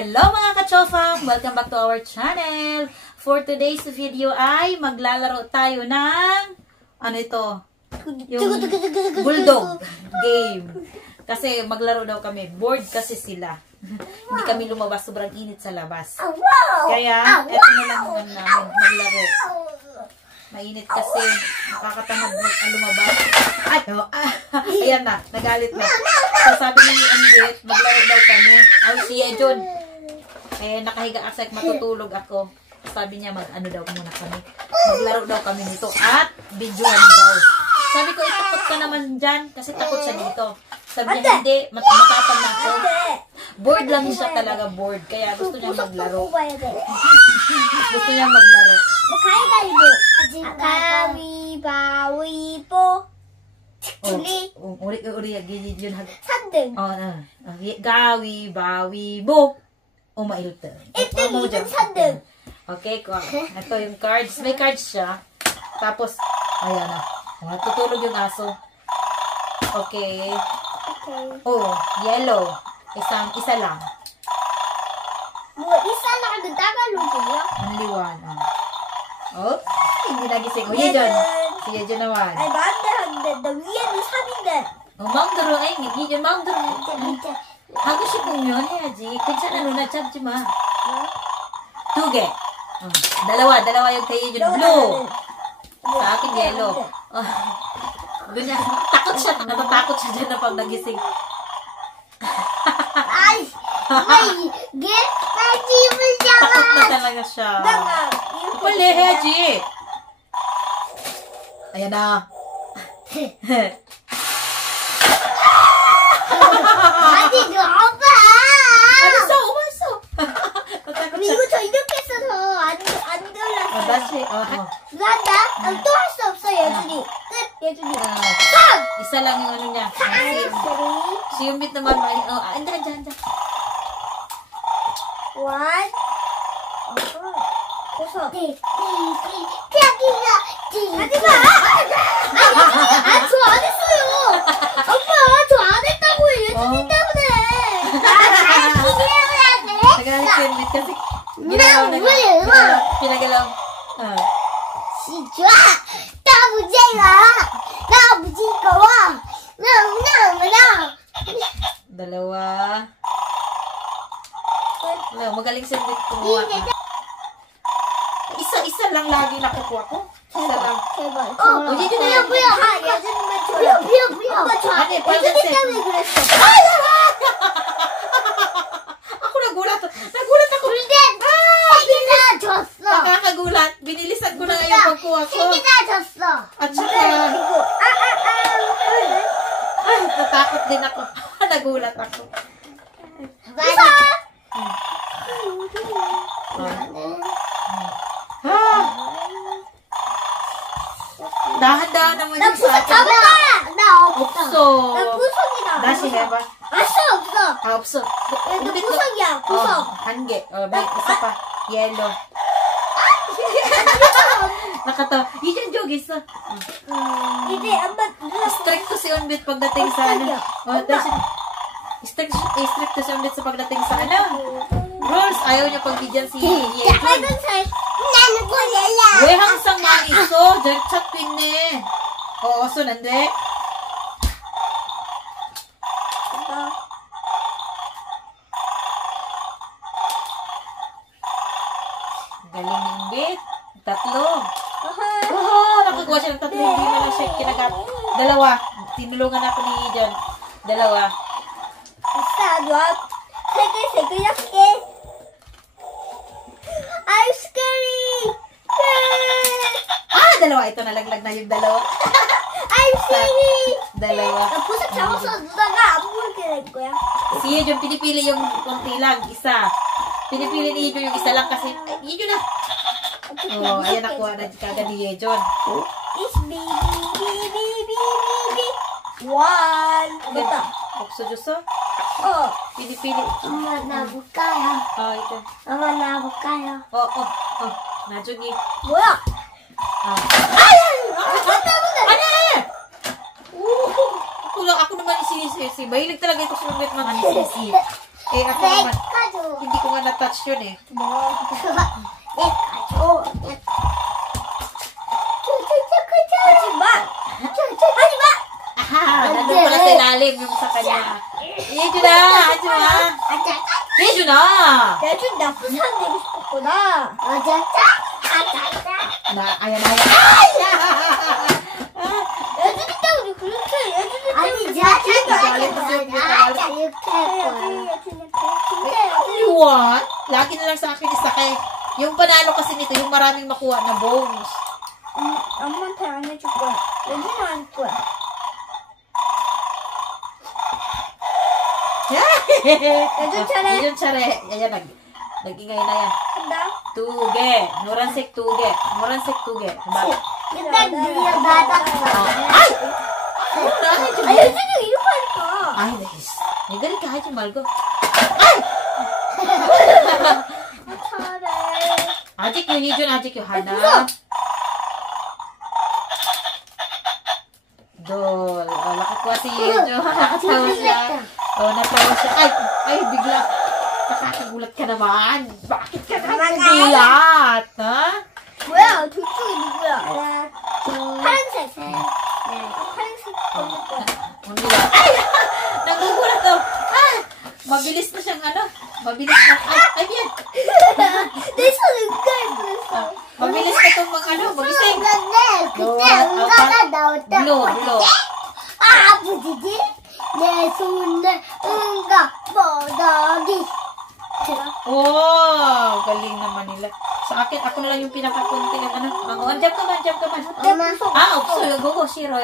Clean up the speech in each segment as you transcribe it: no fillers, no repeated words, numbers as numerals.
Hello mga kachofam! Welcome back to our channel! For today's video ay maglalaro tayo ng ano ito? Yung bulldog game. Kasi maglaro daw kami. Bored kasi sila. Hindi kami lumabas. Sobrang init sa labas. Kaya, eto na lang namin maglaro. Mainit kasi. Nakakatamad lumabas. Ay, ayan na. Nagalit na. So, sabi ni Angit, maglaro daw kami. Ay, si Ejon. Eh, nakahiga kasi matutulog ako. Sabi niya, mag-ano daw muna kami. Maglaro daw kami nito. At, videoan daw. Sabi ko, itakot ka naman dyan. Kasi takot siya dito. Sabi niya, hindi. Matapang na ako. Bored lang siya talaga, bored. Kaya gusto niya maglaro. Gusto niya maglaro. 가위바위보. 우리 yun. 삼등. 가위바위보. Uma 1등. 1등, 2등, 3등. Okay, ito yung cards. May cards siya. Tapos, ayan na. Tutulog yung aso. Okay. Oh, yellow. Isa lang. isa lang ang Tagalog. Only one. Oh, hindi nagising. Oh, Yejon. Si Yejon naman. Ay, 반대. 나 위에는 3인데. 마음대로 해. Yejon, 마음대로 해. 하고 싶으면 해야지. 괜찮아, 누나 잡지 마. 2개. dalawa yung kay Yejon. Blue. Sa akin, yellow. Ganyan. Natatakot siya dyan na pag nagising. Ay! Takot na talaga siya. Pali, Heji. Ayan na. 아니, 너 아빠! Umaso. Natakot siya. 이거 저 이렇게 써서 안 돌렸어. Dashi. 이거 한다? 또 할 수 없어, 예준이. 끝, 예준이. Isa lang yung ano niya. Si Yumbit naman. Andyan. One. 고소. 하지마! 저 안 했어요! 엄마, 저 안 했다고요! 예준이 때문에! Nagalit si Yumbit kasi pinagalaw. 좋아! 나 문제가! Dalawa. Magaling si Yumbit kumuha. Isa lang lagi nakukuha ko. Isa lang. 예준이 뭐야? 예준이만 줘요. 아니, 예준이 때문에 그랬어. Ako nagulat ako. 근데 세개다 줬어. Nakakagulat. Binilisan ko na yung pagkuha ko. 세개다 줬어. At saka, natakot din ako. Nagulat ako. Dahan-dahan naman 나 yung 부석 sa akin. 잡았다. 나 없어. 없어. 나 부석이다. Dashi 해봐. 없어. 없어. 나 부석이야. 부석. 한 개. May isa pa. Yellow. Nakatawa. Yun 저기 있어. 이제 엄마 눌렀어. Strict to si Unbit pagdating sa ano. Strict to si Unbit sa pagdating sa ano. Rules. Ayaw niya pagbigyan si Yejon. 빨간색. 나는 골라야. 왜 항상 막 있어? 절 찾고 있네. 손 안 돼? Galing yung bit. Tatlo. Nakakuha siya ng tatlo. Hindi na lang siya kinagat. Dalawa. Tinulungan ako ni John. Dalawa. 아싸, 너 세 개, 약게. I'm scary. Dalawa. Ito nalaglag na yung dalawa. I'm scary. Dalawa. 나 부석 잡아서 누나가 안 보이게 될 거야. Si Yejon, pinipili yung konti lang. Isa. Pinipili ni Yejon yung isa lang kasi, Yejon na. Ayan nakuha na kagad ni Yejon. It's baby. One. 됐다. Bukso Diyoso. Pinipili. 엄마 나볼까요? Ito. 엄마 나볼까요? 나중에. 뭐야? Ako naman si Mahilig talaga ito sa mga sisi. Ako naman. Hindi ko nga na-touch yun eh. Nandun pala sa ilalim yung sa kanya. Yeju na! Yeju na! 예준 나쁜 사람 되고 싶었구나. Ayan. 예준이 때문에 그렇게 예준이 아니, What? Lagi na lang sa akin isakay. Yung panalo kasi nito, yung maraming makuha na bones. 엄마한테 안 해줄 거야. 예준이 안 할 거야. Yeju 차례. Yeju 차례. Ayan, nag-ingay na yan. 한다. Tuge. Noransek tuge. Diba? 일단 네가 나갔어. Ay! 아, 예준이 이렇게 하니까. Ay, guys. May galit ka, haji malgo. 차례. Adik yung Yeju, adik yung Hana. Dol. Nakakuha si Yeju. Nakatawa siya. Natawa siya. Ay, bigla. Nakakagulat ka naman. Bakit ka nakakagulat? Ha? 뭐야? 둘중에 누구야? 파란색. 파란색 걸릴 거야. Ay! Nagugulat daw. Mabilis na siyang ano. Mabilis na. Ay, yan. 내 손을 끄을 뻔했어. Mabilis na itong mga ano. Magising. 그때 응가가 나올 때 Blue. 아프지? 내 손에 응가 뻗어기. Oh, galing naman nila. Sa akin, ako na lang yung pinakapunti. Jump ka man. Opso. Go, Shiro.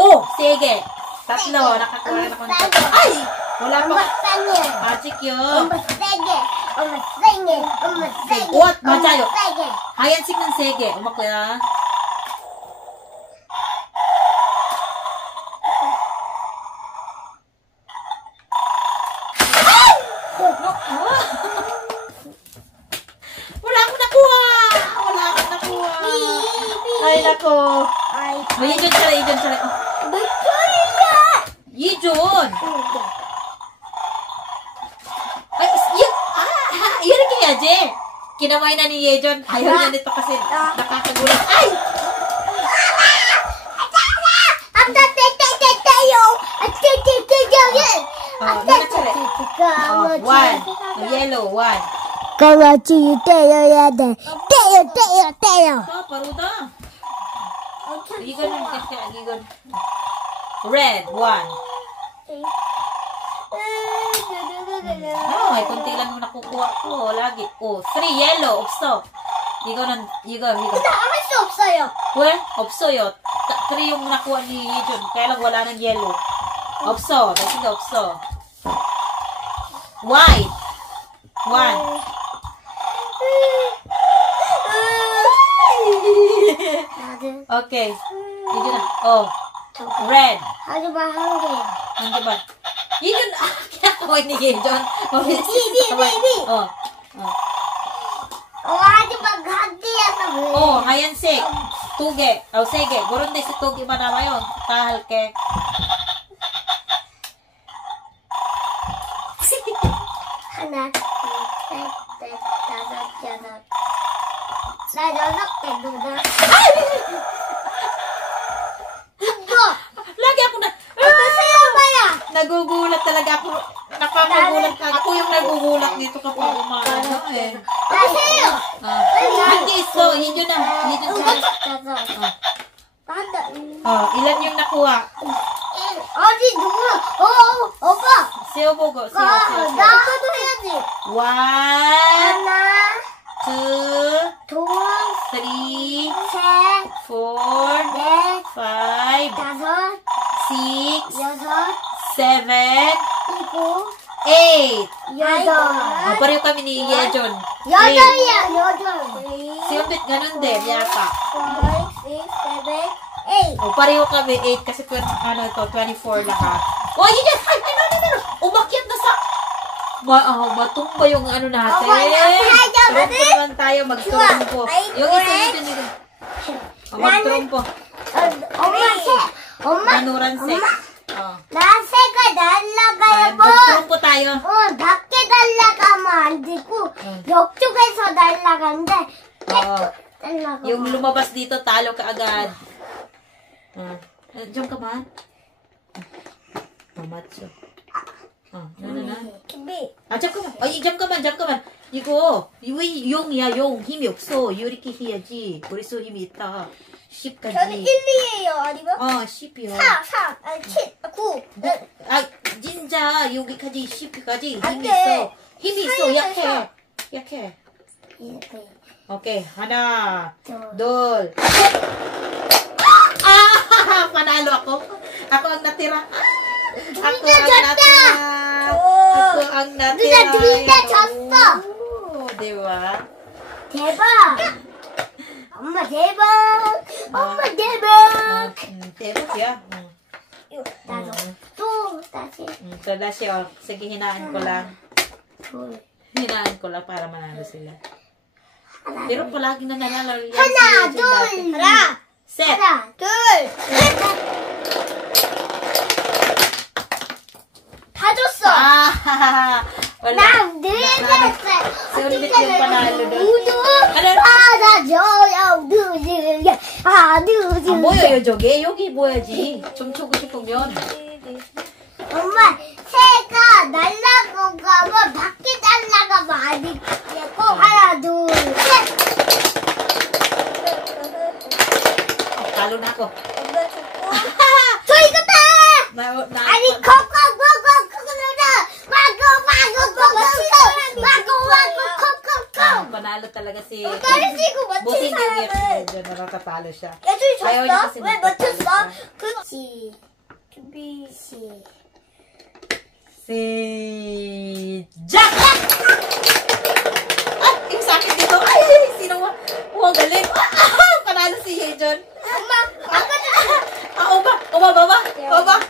Oh, sige. Tatlo. Nakakuha na akong tatlo. Ay! Wala pa. Ajik yun. 엄마 세게. What? 맞아요. 세게. 하얀색 ng 세게. Umakuya. Wala akong nakuha. Ay, nako. Yejon 차례. 몇 소리야? Yejon. Ay, 이렇게 해야지. Kinamay na ni Yejon. Ayaw niya nito kasi nakakagulat. Ay! One. Yellow, one. 강아지 때려야 돼. 때려. Paruda. Igon. Red, one. Ay, kunti lang yung nakukuha ko. Lagi. Oh, three, yellow. Opso. 이거. 근데 할 수 없어요. 왜? 없어요. Three yung nakuha ni Yejon. Kaya lang wala ng yellow. 없어. kasi 없어. White. One. Okay. Yejon na. Oh. Red. 하지마 한 개. Ano ba? Yejon. Kinakaway ni Yejon. Bi. Oh. 하지마 한 개야. Oh, hayansik. Tuge. Oh, sige. Gurun din si Tuge manama yun. Tahal ke. 하나, 둘, 셋, 넷, 다섯, 여섯. 나 6개 누나. Lagi ako na. Nagugulat talaga ako. Nakakagulat ka. Ako yung nagugulat dito kapag umaano eh. 나세요. Hindi so. Hindi na. Hindi na. Ilan yung nakuha? 어디 누구? 오빠. Siyo bogo. Siyo. 나도 해야지. One, 하나, two, 둘, three, 셋, four, 넷, five, 다섯, six, 여섯, seven, 일곱, eight. 여덟. Pareho kami ni Yejon. 여덟이야, 여덟. Si Umbit ganun din. Yata. 5, 6, 7, 8. Pareho kami 8 kasi 24 lahat. Yun yan! Ay, ano. Umakyat na sa... matumba yung ano natin. Trumpo naman tayo. Magtrumpo. Yung isa dito. Magtrumpo. 엄마, Manuranse. 나 새가 날라가요. Magtrumpo tayo. 밖에 날라가 옆쪽에서 날아가는데 Oh. 날아가. Yung lumabas dito, talo ka agad. Diyan ka ba? Mamatso. na. 준비. 잠깐만. 잠깐만. 이거, 용이야, 용. 힘이 없어. 이렇게 해야지. 머릿속 힘이 있다. 10까지. 저는 1, 2예요, 아니면? 10이요. 4, 3, 아니 7, 9. 진짜 여기까지 10까지 안 힘이 돼. 있어. 힘이 있어. 사이에서. 약해. 이렇게. 오케이. 하나, 둘. 둘. Panalo ako. Ako ang natira. Ako ang natira. 누나 졌어. diba? 대박. 엄마 대박. 엄마 대박. 대박이야. 나도 또 다시. So, dashi, sige, hinaan ko lang. 둘. Hinaan ko lang para manalo sila. Pero palagi na nanalo. yan 하나, si Legend 둘. dati. 하나. Set. 하나, 둘. 셋. 다 줬어. Wala. 난 늘렸어. Si ulit yung panalo doon. 모두 Ano? 받아줘요. 누구야. 누구. 뭐야, 저게? 여기 뭐야지. 춤추고 싶으면. 엄마, 새가 날아가고 가면 밖에 날아가면 안 되고. 하나, 둘, 셋. Talo na ako. 저 이겼다. 아니, Panalo talaga si... 떨어지고 Buti 맞춘 hindi 사람은 medyo nakakatalo siya. 야, 저기 Ayaw niya kasi 졌어? 왜 맞췄어? magpapalo 그 준비 Si... Jack! Yung sa akin dito. Ay! Sino mo? Ang galing. Panalo si Hejon. 엄마 아까 Oba!